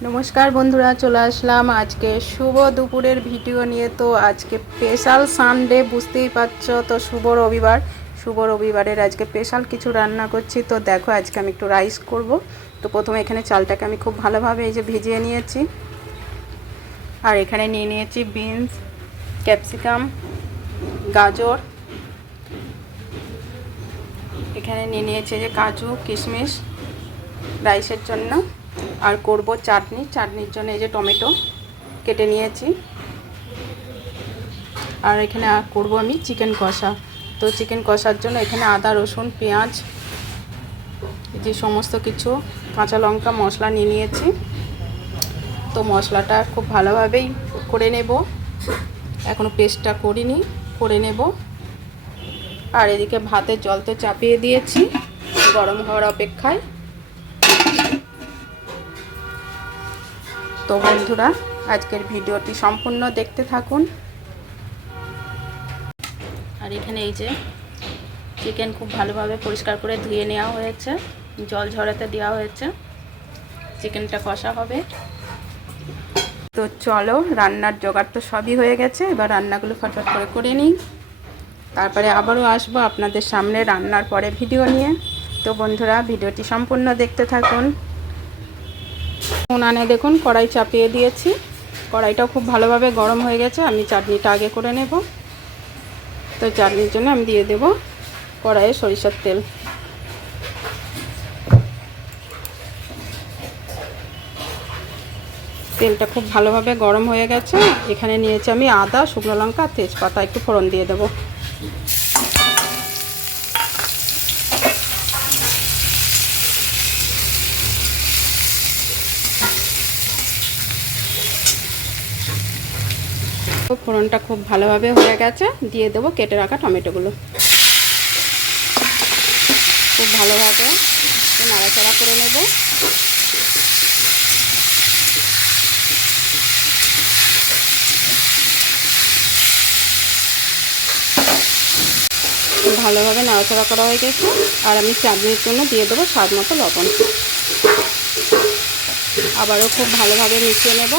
नमस्कार बंधुरा चले आसलाम आज के शुभ दुपुरेर भिडियो निये। तो आज के स्पेशल सानडे बुझतेई पारछो। तो शुभ रविवारेर आज के स्पेशल किछु रान्ना करछि। तो देखो आज के आमि एकटु राइस करब। तो प्रथमे एखाने चालटाके आमि खूब भालोभाबे एई जे भिजिए नियेछि और एखाने निये नियेछि बिन्स, क्यापसिकाम, गाजर, एखाने निये नियेछि जे काजू किशमिश राइसेर जन्य और करब चाटनी। चाटनिर जन्य এই যে টমেটো কেটে নিয়েছি আর এখানে করব আমি চিকেন কষা। তো চিকেন কষার জন্য এখানে আদা রসুন পেঁয়াজ এই যে সমস্ত কিছু কাঁচা লঙ্কা মশলা নিয়ে নিয়েছি। তো মশলাটা খুব ভালোভাবেই করে নেব, এখনো পেস্টটা করিনি, করে নেব। আর এদিকে ভাতের জল তো চাপিয়ে দিয়েছি গরম হওয়ার অপেক্ষায়। तो बंधुरा आजकेर भिडियोटी सम्पूर्ण देखते थाकुन। और एखाने এই যে চিকেন খুব ভালোভাবে পরিষ্কার করে ধুয়ে নেওয়া হয়েছে, জল ঝরাতে দেওয়া হয়েছে, চিকেনটা কষা হবে। তো চলো রান্নার জোগাড় তো সবই হয়ে গেছে, এবার রান্নাগুলো ফটফট করে নিই, তারপরে আবারও আসবো আপনাদের সামনে রান্নার পরে ভিডিও নিয়ে। তো বন্ধুরা ভিডিওটি সম্পূর্ণ দেখতে থাকুন। উনানে দেখুন কড়াই চাপিয়ে দিয়েছি, কড়াইটাও খুব ভালোভাবে গরম হয়ে গেছে। আমি চাটনিটা আগে করে নেব। তো চাটনির জন্য আমি দিয়ে দেব কড়াইয়ে সরিষার তেল। তেলটা খুব ভালোভাবে গরম হয়ে গেছে। এখানে নিয়েছি আমি আদা, শুকনো লঙ্কা, তেজপাতা, একটু ফোড়ন দিয়ে দেব। ফোড়নটা খুব ভালোভাবে হয়ে গেছে, দিয়ে দেবো কেটে রাখা টমেটোগুলো। খুব ভালোভাবে নাড়াচাড়া করে নেব। খুব ভালোভাবে নাড়াচাড়া করা হয়ে গেছে। আর আমি চাটনির জন্য দিয়ে দেবো স্বাদ মতো লবণ। আবারও খুব ভালোভাবে মিশিয়ে নেব।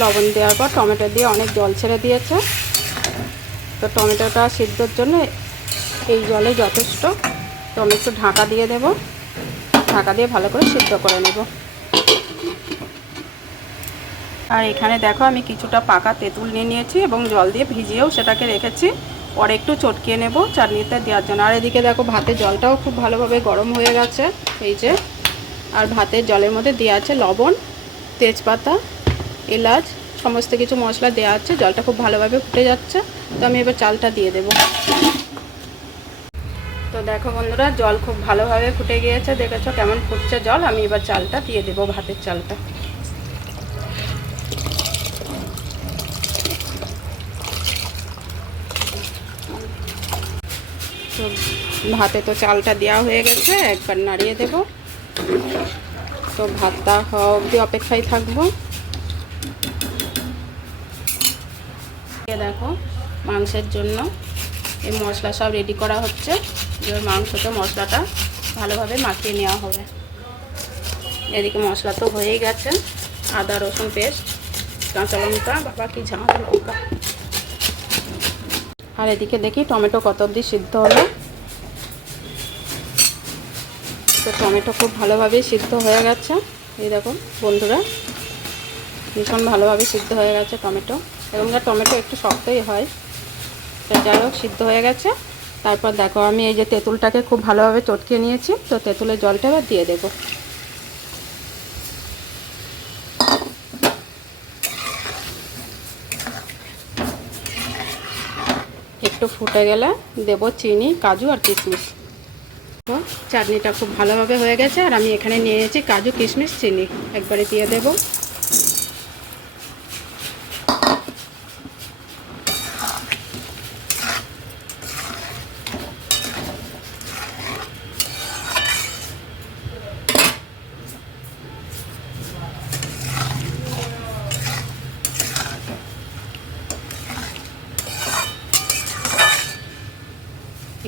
লবণ দেওয়ার পর টমেটো দিয়ে অনেক জল ছেড়ে দিয়েছে। তো টমেটোটা সিদ্ধর জন্য এই জলে যথেষ্ট। তো আমি একটু ঢাকা দিয়ে দেব, ঢাকা দিয়ে ভালো করে সিদ্ধ করে নেব। আর এখানে দেখো আমি কিছুটা পাকা তেঁতুল নিয়ে নিয়েছি এবং জল দিয়ে ভিজিয়েও সেটাকে রেখেছি, পরে একটু চটকিয়ে নেব চাটনিতে দেওয়ার জন্য। আর এদিকে দেখো ভাতের জলটাও খুব ভালোভাবে গরম হয়ে গেছে এই যে। আর ভাতের জলের মধ্যে দেওয়া আছে লবণ, তেজপাতা, এলাচ, সমস্ত কিছু মশলা দেওয়া আছে। জলটা খুব ভালোভাবে ফুটে যাচ্ছে। তো আমি এবার চালটা দিয়ে দেব। তো দেখো বন্ধুরা জল খুব ভালোভাবে ফুটে গিয়েছে, দেখেছো কেমন ফুটছে জল। আমি এবার চালটা দিয়ে দেব, ভাতের চালটা। তো ভাতে তো চালটা দেওয়া হয়ে গেছে, একবার নাড়িয়ে দেব। তো ভাতটা হওয়া অবধি অপেক্ষায় থাকবো। দেখো মাংসের জন্য এই মশলা সব রেডি করা হচ্ছে। এবার মাংসতে মশলাটা ভালোভাবে মাখিয়ে নেওয়া হবে। এদিকে মশলা তো হয়েই গেছে, আদা রসুন পেস্ট, কাঁচা লঙ্কা, বাবা কি ঝাল লঙ্কা। আর এদিকে দেখি টমেটো কত অবধি সিদ্ধ হলো। তো টমেটো খুব ভালোভাবেই সিদ্ধ হয়ে গেছে। এই দেখো বন্ধুরা ভীষণ ভালোভাবে সিদ্ধ হয়ে গেছে টমেটো। এখনকার টমেটো একটু শক্তই হয়। তো যাই হোক সিদ্ধ হয়ে গেছে। তারপর দেখো আমি এই যে তেঁতুলটাকে খুব ভালোভাবে চটকিয়ে নিয়েছি। তো তেঁতুলের জলটা এবার দিয়ে দেব। একটু ফুটে গেলে দেব চিনি, কাজু আর কিশমিশ। তো চাটনিটা খুব ভালোভাবে হয়ে গেছে। আর আমি এখানে নিয়ে নিয়েছি কাজু কিশমিশ চিনি, একবারে দিয়ে দেব।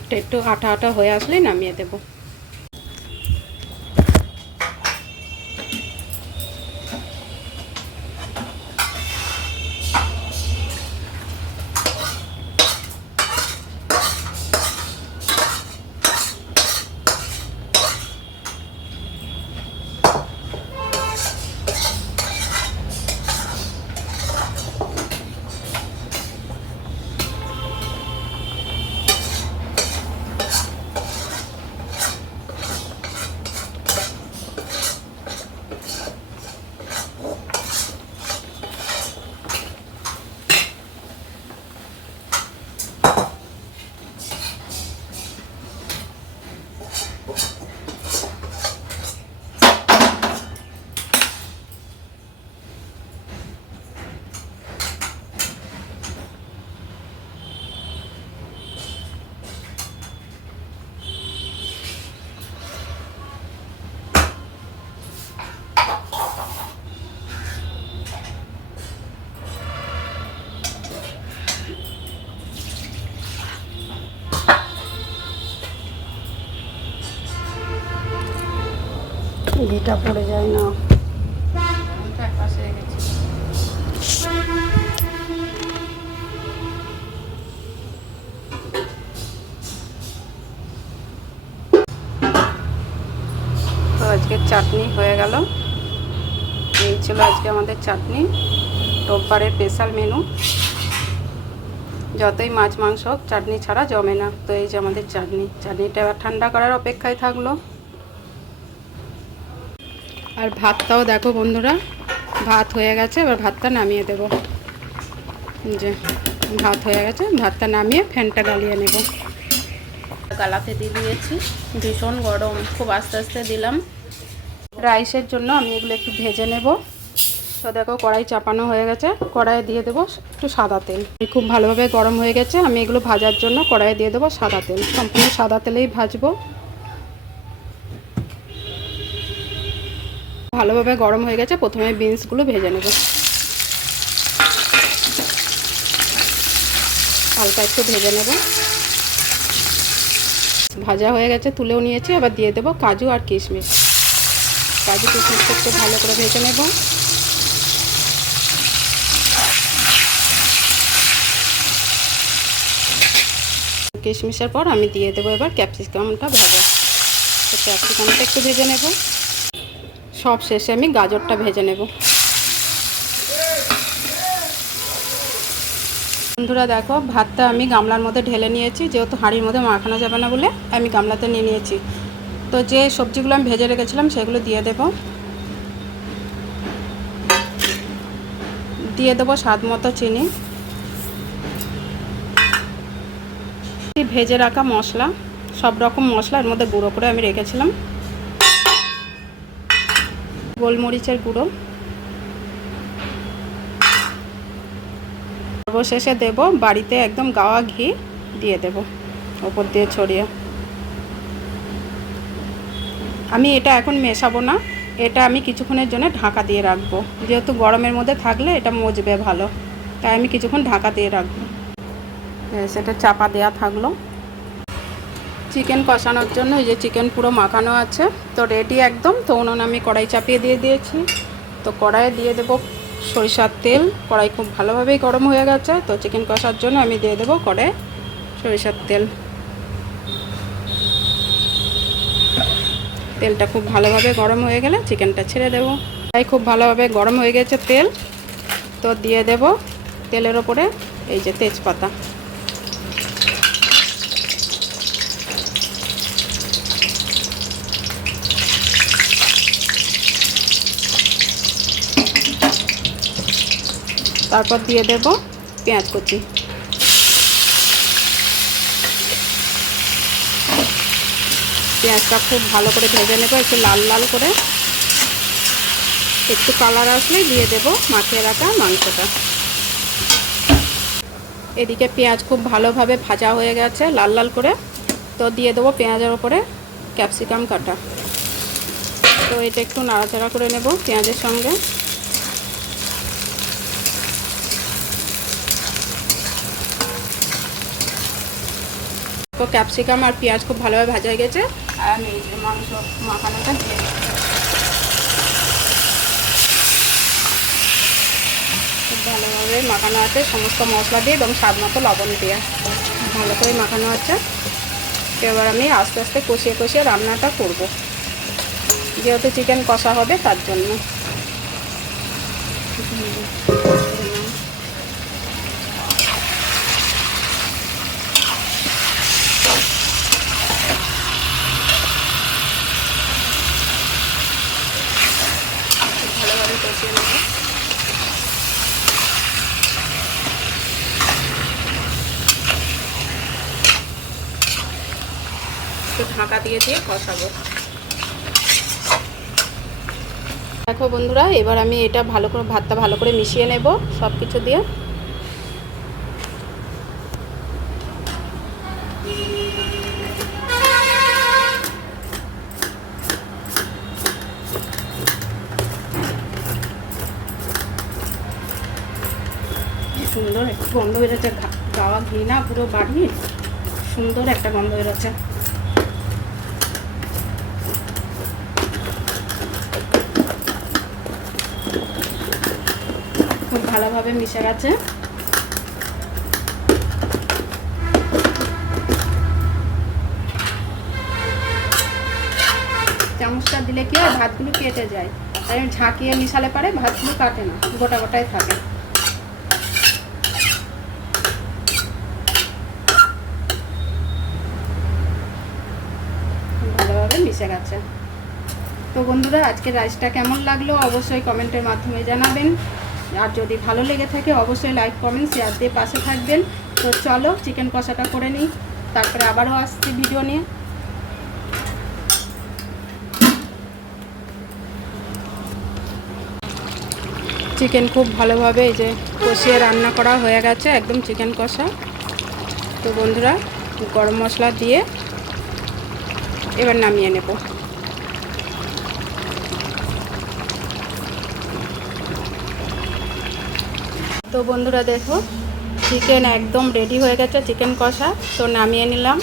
একটু একটু আঠা আঠা হয়ে আসলে নামিয়ে দেব। ঘিটা পড়ে যায় না। তো আজকে চাটনি হয়ে গেল। এই ছিল আজকে আমাদের চাটনি, রোববারের স্পেশাল মেনু। যতই মাছ মাংস হোক চাটনি ছাড়া জমে না। তো এই যে আমাদের চাটনিটা এবার ঠান্ডা করার অপেক্ষায় থাকলো। আর ভাতটাও দেখো বন্ধুরা, ভাত হয়ে গেছে। এবার ভাতটা নামিয়ে দেব। যে ভাত হয়ে গেছে, ভাতটা নামিয়ে ফ্যানটা গালিয়ে নেব। গালাতে দিয়ে দিয়েছি, ভীষণ গরম, খুব আস্তে আস্তে দিলাম। রাইসের জন্য আমি এগুলো একটু ভেজে নেব। তো দেখো কড়াই চাপানো হয়ে গেছে, কড়াইয়ে দিয়ে দেবো একটু সাদা তেল। খুব ভালোভাবে গরম হয়ে গেছে। আমি এগুলো ভাজার জন্য কড়াইয়ে দিয়ে দেবো সাদা তেল। সম্পূর্ণ সাদা তেলেই ভাজবো। ভালোভাবে গরম হয়ে গেছে। প্রথমে বিনসগুলো ভেজে নেব, হালকা একটু ভেজে নেব। ভাজা হয়ে গেছে, তুলেও নিয়েছি। আবার দিয়ে দেবো কাজু আর কিশমিশ। কাজু কিশমিশটা একটু ভালো করে ভেজে নেব। কিশমিশের পর আমি দিয়ে দেবো এবার ক্যাপসিকামটা ভাজা। তো ক্যাপসিকামটা একটু ভেজে নেব। সব শেষে আমি গাজরটা ভেজে নেব। বন্ধুরা দেখো, ভাতটা আমি গামলার মধ্যে ঢেলে নিয়েছি। যেহেতু হাঁড়ির মধ্যে মাখানো যাবে না বলে আমি গামলাতে নিয়ে নিয়েছি। তো যে সবজিগুলো আমি ভেজে রেখেছিলাম সেগুলো দিয়ে দেব। দিয়ে দেবো স্বাদ মতো চিনি। ভেজে রাখা মশলা, সব রকম মশলা এর মধ্যে গুঁড়ো করে আমি রেখেছিলাম। গোলমরিচের গুঁড়ো। সর্বশেষে দেব বাড়িতে একদম গাওয়া ঘি, দিয়ে দেব ওপর দিয়ে ছড়িয়ে। আমি এটা এখন মেশাবো না, এটা আমি কিছুক্ষণের জন্য ঢাকা দিয়ে রাখবো। যেহেতু গরমের মধ্যে থাকলে এটা মজবে ভালো, তাই আমি কিছুক্ষণ ঢাকা দিয়ে রাখবো। সেটা চাপা দেওয়া থাকলো। চিকেন কষানোর জন্য এই যে চিকেন পুরো মাখানো আছে, তো রেডি একদম। তো উনুনে আমি কড়াই চাপিয়ে দিয়ে দিয়েছি। তো কড়াইয়ে দিয়ে দেবো সরিষার তেল। কড়াই খুব ভালোভাবেই গরম হয়ে গেছে। তো চিকেন কষার জন্য আমি দিয়ে দেবো কড়াইয়ে সরিষার তেল। তেলটা খুব ভালোভাবে গরম হয়ে গেলে চিকেনটা ছেড়ে দেবো। তাই খুব ভালোভাবে গরম হয়ে গেছে তেল। তো দিয়ে দেব তেলের ওপরে এই যে তেজপাতা। তারপর দিয়ে দেব পেঁয়াজ কুচি। পেঁয়াজটা খুব ভালো করে ভেজে নেব, একটু লাল লাল করে। একটু কালার আসলেই দিয়ে দেব মাখিয়ে রাখা মাংসটা। এদিকে পেঁয়াজ খুব ভালোভাবে ভাজা হয়ে গেছে লাল লাল করে। তো দিয়ে দেবো পেঁয়াজের ওপরে ক্যাপসিকাম কাটা। তো এটা একটু নাড়াচাড়া করে নেব পেঁয়াজের সঙ্গে। তো ক্যাপসিকাম আর পেঁয়াজ খুব ভালোভাবে ভাজা হয়ে গেছে। আর আমি এই যে মাংস মাখানোটা দিয়ে খুব ভালোভাবে মাখানো আছে সমস্ত মশলা দিয়ে এবং স্বাদ মতো লবণ দিয়ে ভালো করে মাখানো আছে। এবার আমি আস্তে আস্তে কষিয়ে কষিয়ে রান্নাটা করব, যেহেতু চিকেন কষা হবে তার জন্য। ভালোভাবে কষিয়ে নেব। একটু ঢাকা দিয়ে দিয়ে কষাবো। দেখো বন্ধুরা, এবার আমি এটা ভাতটা ভালো করে মিশিয়ে নেব সব কিছু দিয়ে। সুন্দর একটা গন্ধ বেরোচ্ছে, গাওয়া ঘি না পুরো বাড়ি, সুন্দর একটা গন্ধ বেরোচ্ছে। খুব ভালোভাবে মিশে গেছে। চামচটা দিলে কি হয়, ভাতগুলো কেটে যায়, তাই ঝাঁকিয়ে মিশালে পারে ভাতগুলো কাটে না, গোটা গোটাই থাকে। ভালোভাবে মিশে গেছে। তো বন্ধুরা, আজকের রাইসটা কেমন লাগলো অবশ্যই কমেন্টের মাধ্যমে জানাবেন। আর যদি ভালো লেগে থাকে অবশ্যই লাইক কমেন্ট শেয়ার দিয়ে পাশে থাকবেন। তো চলো চিকেন কষাটা করে নিই, তারপরে আবারও আসছি ভিডিও নিয়ে। চিকেন খুব ভালোভাবে এই যে কষিয়ে রান্না করা হয়ে গেছে, একদম চিকেন কষা। তো বন্ধুরা, গরম মশলা দিয়ে এবার নামিয়ে নেব। তো বন্ধুরা দেখো, চিকেন একদম রেডি হয়ে গেছে, চিকেন কষা। তো নামিয়ে নিলাম,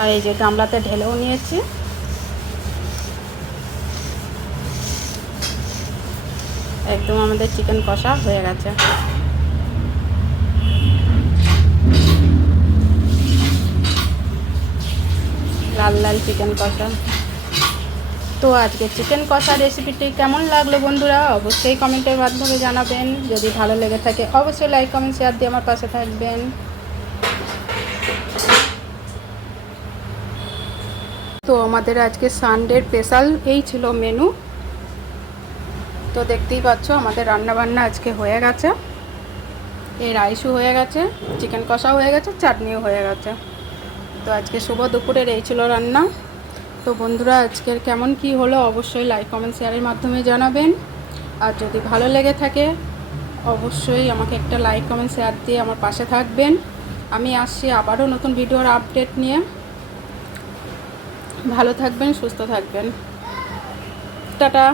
আর এই যে গামলাতে ঢেলেও নিয়েছি। একদম আমাদের চিকেন কষা হয়ে গেছে। লাল লাল চিকেন কষা। তো আজকে চিকেন কষা রেসিপিটি কেমন লাগলো বন্ধুরা অবশ্যই কমেন্টের মাধ্যমে জানাবেন। যদি ভালো লেগে থাকে অবশ্যই লাইক কমেন্ট শেয়ার দিয়ে আমার পাশে থাকবেন। তো আমাদের আজকে সানডের স্পেশাল এই ছিল মেনু। তো দেখতেই পাচ্ছ আমাদের রান্নাবান্না আজকে হয়ে গেছে। এই রাইসও হয়ে গেছে, চিকেন কষাও হয়ে গেছে, চাটনিও হয়ে গেছে। তো আজকে শুভ দুপুরের এই ছিল রান্না। তো বন্ধুরা, আজকের কেমন কি হলো অবশ্যই লাইক কমেন্ট শেয়ারের মাধ্যমে জানাবেন। আর যদি ভালো লেগে থাকে অবশ্যই আমাকে একটা লাইক কমেন্ট শেয়ার দিয়ে আমার পাশে থাকবেন। আমি আসছি আবারও নতুন ভিডিওর আপডেট নিয়ে। ভালো থাকবেন, সুস্থ থাকবেন। টাটা।